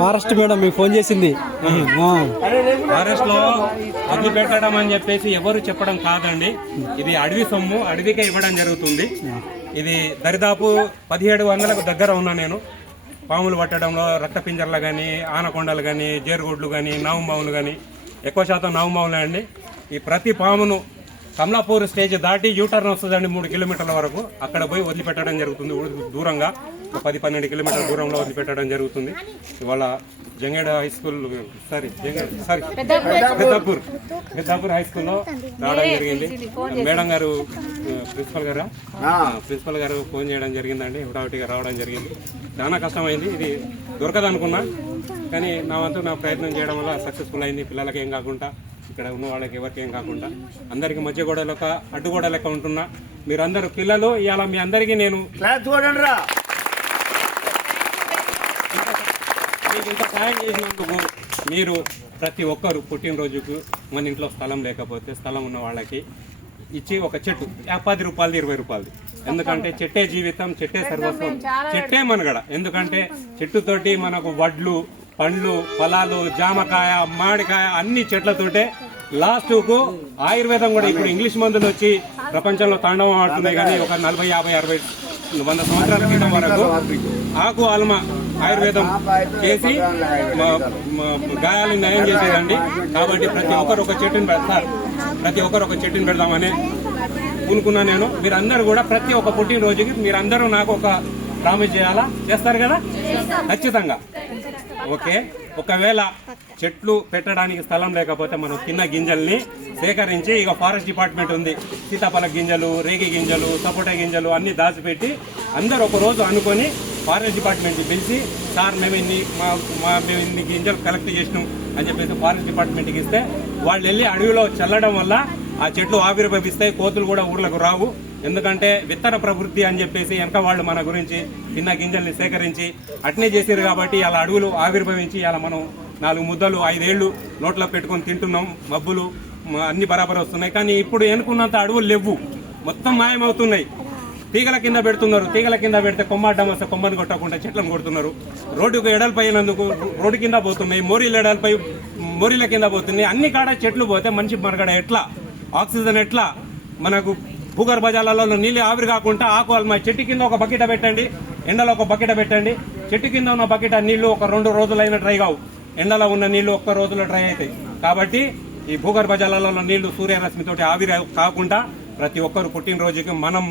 Forest madam మీకు phone చేసింది. Forest లో వదిలి పెట్టడం అని చెప్పేసి ఎవరు చెప్పడం కాదండి. ఇది అడవి సొమ్ము, అడవికే ఇవ్వడం జరుగుతుంది. ఇది దరిదాపు 1700కు దగ్గర ఉన్నా నేను. పాములు పట్టడంలో రక్తపింజర్లు కానీ, ఆనకొండలు కానీ, జేరుగుడ్లు కానీ, నావుమావులు కానీ, ఎక్కువ శాతం నావుమావులే అండి. ఈ ప్రతి పామును కమలాపూర్ స్టేజ్ దాటి యూటర్న్ వస్తుందండి 3 కిలోమీటర్ల వరకు. అక్కడ పోయి వదిలిపెట్టడం జరుగుతుంది. దూరంగా 10-12 కిలోమీటర్ల దూరంలో వదిలిపెట్టడం జరుగుతుంది. ఇవాళ జంగేడ హై స్కూల్ పెద్దాపూర్ హై స్కూల్లో రావడం జరిగింది. మేడం గారు ప్రిన్సిపల్ గారు ఫోన్ చేయడం జరిగిందండి. హుటాహుటిగా రావడం జరిగింది. చాలా కష్టమైంది. ఇది దొరకదనుకున్నా కానీ నా వంతు నా ప్రయత్నం చేయడం వల్ల సక్సెస్ఫుల్ అయింది. పిల్లలకి ఏం కాకుండా, ఇక్కడ ఉన్న వాళ్ళకి ఎవరికి ఏం కాకుండా అందరికి మధ్య గోడ లెక్క, అడ్డుగోడ లెక్క ఉంటున్నా. మీరందరూ పిల్లలు, ఇవాళ మీ అందరికీ నేను మీకు ఇంత సాయం చేసినందుకు మీరు ప్రతి ఒక్కరు పుట్టినరోజుకు మన ఇంట్లో స్థలం లేకపోతే స్థలం ఉన్న వాళ్ళకి ఇచ్చి ఒక చెట్టు 10 రూపాయలది 20 రూపాయలది. ఎందుకంటే చెట్టే జీవితం, చెట్టే సర్వస్వం, చెట్టే మనగడ. ఎందుకంటే చెట్టుతోటి మనకు వడ్లు, పండ్లు, ఫలాలు, జామకాయ, మామిడికాయ అన్ని చెట్లతోటే లాస్ట్కు ఆయుర్వేదం కూడా. ఇప్పుడు ఇంగ్లీష్ మందులు వచ్చి ప్రపంచంలో తాండవం ఆడుతున్నాయి కానీ ఒక 40, 50, 60, 100 సంవత్సరాల క్రితం వరకు ఆకు ఆల్మ ఆయుర్వేదం చేసి గాయాలను నయం చేసేదండి. కాబట్టి ప్రతి ఒక్కరు ఒక చెట్టుని పెడతారు. ప్రతి ఒక్కరు ఒక చెట్టుని పెడదామని పూనుకున్నా నేను. మీరందరూ కూడా ప్రతి ఒక్క పుట్టినరోజుకి మీరందరూ నాకు ఒక ప్రామిస్ చేయాలా? చేస్తారు కదా? ఖచ్చితంగా. ఓకే. ఒకవేళ చెట్లు పెట్టడానికి స్థలం లేకపోతే మనం తిన్న గింజల్ని సేకరించి, ఇక ఫారెస్ట్ డిపార్ట్మెంట్ ఉంది, సీతాఫల గింజలు, రేగి గింజలు, సపోటా గింజలు అన్ని దాచిపెట్టి అందరు ఒక రోజు అనుకొని ఫారెస్ట్ డిపార్ట్మెంట్ని పిలిచి, సార్ మేము ఇన్ని గింజలు కలెక్ట్ చేసినాం అని చెప్పేసి ఫారెస్ట్ డిపార్ట్మెంట్కి ఇస్తే వాళ్ళు వెళ్ళి అడవిలో చల్లడం వల్ల ఆ చెట్లు ఆవిర్భవిస్తాయి. కోతులు కూడా ఊర్లకు రావు. ఎందుకంటే విత్తన ప్రవృత్తి అని చెప్పేసి వెనక వాళ్ళు మన గురించి తిన్న గింజల్ని సేకరించి అట్నే చేశారు. కాబట్టి అలా అడవులు ఆవిర్భవించి అలా మనం 4 ముద్దలు 5 ఏళ్లు నోట్లో పెట్టుకొని తింటున్నాం. మబ్బులు అన్ని బరాబర్ వస్తున్నాయి. కానీ ఇప్పుడు ఎనుకున్నంత అడవులు లేవు, మొత్తం మాయమవుతున్నాయి. తీగల కింద పెడుతున్నారు. తీగల కింద పెడితే కొమ్మ అడ్డం వస్తే కొమ్మని కొట్టకుండా చెట్లను కొడుతున్నారు. రోడ్డుకు ఎడల్పైనందుకు రోడ్డు కింద పోతున్నాయి. మోరీలు ఎడల్పై మోరీల కింద పోతున్నాయి. అన్ని కాడ చెట్లు పోతే మనిషి మరగడ ఎట్లా? ఆక్సిజన్ ఎట్లా? మనకు భూగర్భ జలాలలో నీళ్ళు ఆవిరి కాకుండా ఆకు అల్మ చెట్టు కింద ఒక బకెట పెట్టండి, ఎండలో ఒక బకెట పెట్టండి. చెట్టు కింద ఉన్న బకెట నీళ్లు ఒక 2 రోజులైనా డ్రై కావు. ఎండలో ఉన్న నీళ్లు ఒక్క రోజులో డ్రై అవుతాయి. కాబట్టి ఈ భూగర్భ జలాలలో నీళ్లు సూర్యరశ్మితోటి ఆవిరి కాకుండా ప్రతి ఒక్కరు పుట్టినరోజుకి మనం,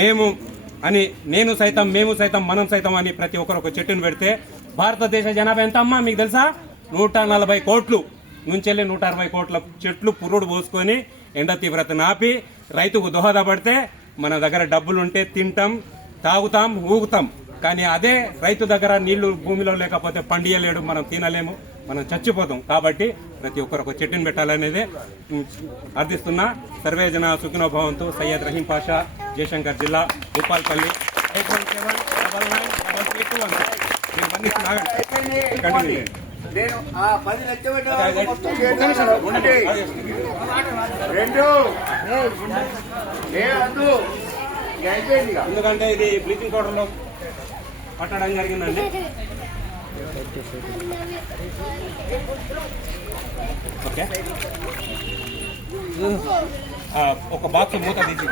మేము అని, నేను సైతం, మేము సైతం, మనం సైతం అని ప్రతి ఒక్కరు ఒక చెట్టును పెడితే భారతదేశ జనాభా ఎంత అమ్మా మీకు తెలుసా? 140 కోట్లు నుంచి 160 కోట్ల చెట్లు పురుడు పోసుకొని ఎండ తీవ్రతను ఆపి రైతుకు దోహదపడితే మన దగ్గర డబ్బులుంటే తింటాం, తాగుతాం, ఊగుతాం. కానీ అదే రైతు దగ్గర నీళ్లు భూమిలో లేకపోతే పండియలేడు, మనం తినలేము, మనం చచ్చిపోతాం. కాబట్టి ప్రతి ఒక్కరు ఒక చెట్టుని పెట్టాలనేదే అర్థిస్తున్నా. సర్వేజన సుఖినో భవంతు. సయ్యద్ రహీం పాషా, జయశంకర్ జిల్లా, భూపాల్పల్లి. 817 నేను 10 లక్షలు ఎందుకంటే ఇది బ్లీచింగ్ పౌడర్లో పట్టడం జరిగిందండి. ఓకే, ఒక బాక్స్ మూత తీసి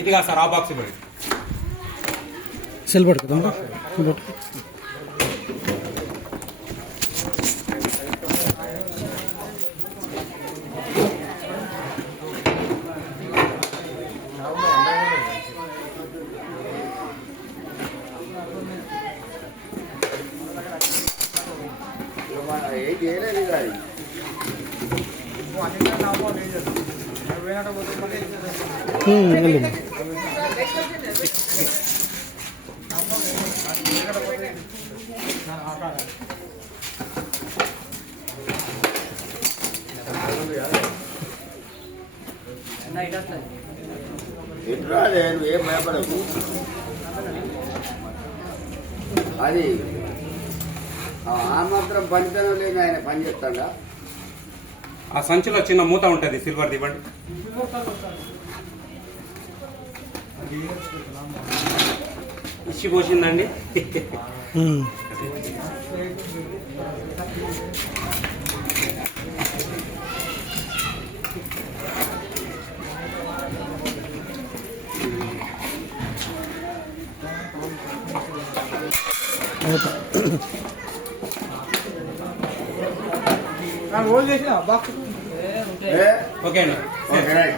ఇదిగా సార్ ఆ బాక్స్ ఇవ్వండి. సెల్ పడుతుందా? ఎట్లా నువ్వు ఏం భయపడకు. అది ఆ మాత్రం పనితనం లేని ఆయన పని చేస్తాడా? ఆ సంచిలో చిన్న మూత ఉంటుంది, సిల్వర్ది ఇవ్వండి. ఇచ్చి పోసిందండి. ఏ? ఓకేనా? Okay right.